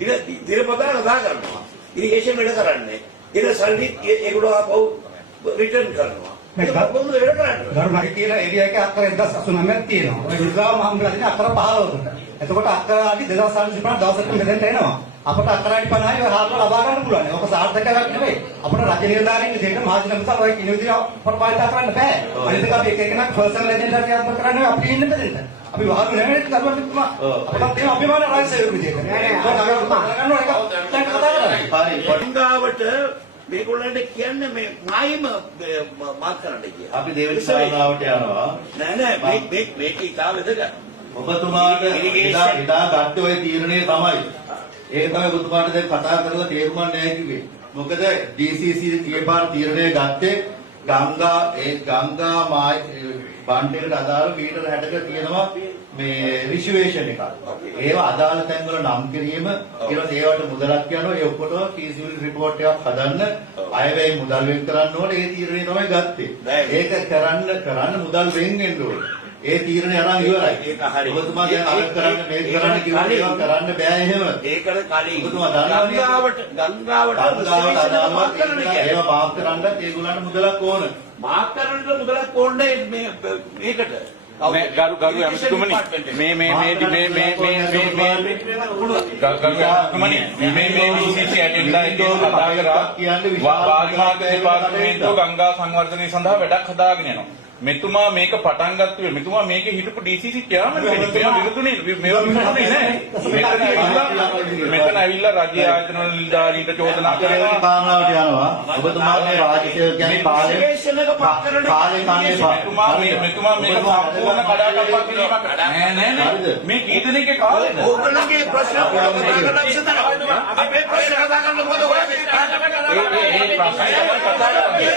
දිනපතා කතා කරනවා. ඉරිගේෂන් වැඩ කරන්නේ. ඊට සල්ලි ඒගොල්ලෝ ආපහු රිටර්න් කරනවා. මේ කොහොමද වැඩ කරන්නේ? ගරුමයි කියන ඒරියා එකේ අක්කර 1089ක් තියෙනවා. ඔය විද්‍යාව මහම්බලා තියෙන අක්කර 15කට. එතකොට අක්කර ආදි 2035 දවසකට මෙතෙන්ට එනවා. අපට අක්කරාඩි 50යි ඔය හාල්වල ලබා ගන්න පුළුවන්. ඔක සාර්ථකයක් නෙවෙයි. අපට රජ නිලධාරීන් විදිහට මහජන මුදල් ඔය කින විදිහට ප්‍රපාදිත කරන්න බෑ. අනිත් එක අපි එක එකනක් පර්සනල් එජෙන්ඩා ක්‍රියාත්මක කරන්නේ අපි ඉන්න බෙදෙන්න. අපි වහලු නෙමෙයි කරුවන්තුමා. අපට තියෙන අභිමාන රාජ්‍ය විදිහට. නෑ නෑ. පටිංගාවට මේගොල්ලන්ට කියන්නේ මේ මායිම මාත් කරන්න කියලා. අපි දෙවෙනි ශාලාවට යනවා. නෑ මේක ඉතාල වැදගත්. ඔබතුමාට ඉදා ගත්ත ඔය තීරණය තමයි. ඒක තමයි ඔබතුමාට දැන් කතා කරලා තේරුම් ගන්න නැහැ කිව්වේ. මොකද DCC කීපාර තීරණය ගත්තේ ගංගා බණ්ඩේකට අදාළ මීටර 60ක තියෙනවා මේ රිසර්වේෂන් එකක්. ඒවා අදාළ තැන්වල නම් කිරීම ඊට පස්සේ ඒවට මුදලක් යනවා. ඒ ඔක්කොටම feasibility report එකක් හදන්න අයවැය මුදල් වෙන් කරන්න ඕනේ. ඒ තීරණය තමයි ගත්තේ. ඒක කරන්න මුදල් වෙන් වෙන්න ඕනේ. ඒ තීරණය අරන් ඉවරයි. ඒක හරි. ඔබතුමා දැන් අර කරන්න මේක කරන්න කිව්වා ඒක කරන්න බෑ එහෙම. ඒකට කලින් ඔබතුමා ගංගාවට ඒව මාෆ් කරන්නත් ඒගොල්ලන්ට මුදලක් ඕන. මාෆ් කරන්නට මුදලක් ඕනේ මේකට. ගරු ඇමතිතුමනි මේ DCC ඇජෙන්ඩා එකේ කතා කරා වාරිමාර්ග දෙපාර්තමේන්තුව ගංගා සංවර්ධනය සඳහා වැඩක් හදාගෙන යනවා. මෙතුමා මේක පටන් ගත්තේ මෙතුමා මේකේ හිටපු DCC චෙයාමන් කෙනෙක්. මේවා විරුතුනේ නෑ. මෙතන ඇවිල්ලා රජයේ ආයතන වල නිලධාරීන්ට චෝදනා කරනවා. කාරණාවට යනවා. ඔබතුමාගේ රාජ්‍ය සේවකයන් පාලනය මෙතුමා මේක සම්පූර්ණ කඩාකප්පක් කිරීමක් නෑ. මේ කී දෙනෙක්ගේ කාලෙද? ඕගොල්ලන්ගේ ප්‍රශ්න කතා කරලා ඉස්සතනවා. අපේ ප්‍රශ්න කතා කරන්න මොකද ඔයගේ? ඒ ප්‍රශ්න තමයි කතා කරන්නේ.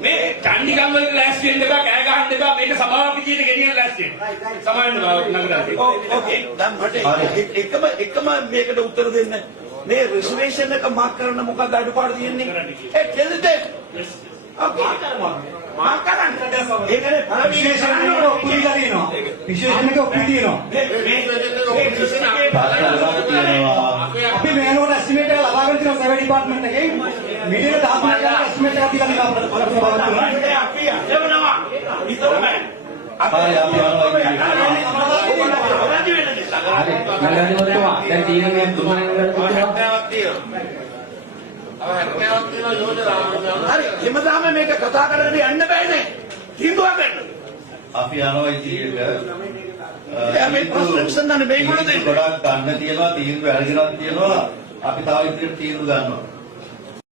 මේ චණ්ඩිගම් වල ලෑස්ති වෙන්න එපා, කෑ ගහන්න එපා. මේක සභාවක් විදියට ගෙනියන්න ලෑස්ති වෙන්න. සමාවෙන්න නගරාදී. ඕකේ. දැන් මට එකම මේකට උත්තර දෙන්න. මේ රිසර්වේෂන් එක මාක් කරන්න මොකක්ද අඩුපාඩු තියෙන්නේ? ඒ කෙල්ලට ඕකේ. මාක් කරන්න. ඒකනේ විශේෂණ එක ඔප්පුවිලා තියෙනවා. විශේෂණ එක ඔප්පු තියෙනවා. අපි මේනෝට එස්ටිමේට් එක ලබා ගන්න තියෙනවා සර්වේ ඩිපාර්ට්මන්ට් එකේ. මිලියන 10ක් එස්ටිමේට් එකක් දීලා තියෙනවා අපිට අපි යනවා. විතරමයි. දැන් තීරණය තුමාණන් හරි එමදාම මේක කතා කරගෙන යන්න බෑනේ. තීන්දුවක් ගන්න. අපි යනවා ඉතින් මේ ප්‍රශ්න විසඳන්න මේගොල්ලෝ දෙන්නේ. ගොඩක් ගන්න තියෙනවා තීන්දුව අරගෙනක් තියෙනවා. අපි තව ඉදිරියට තීන්දුව ගන්නවා.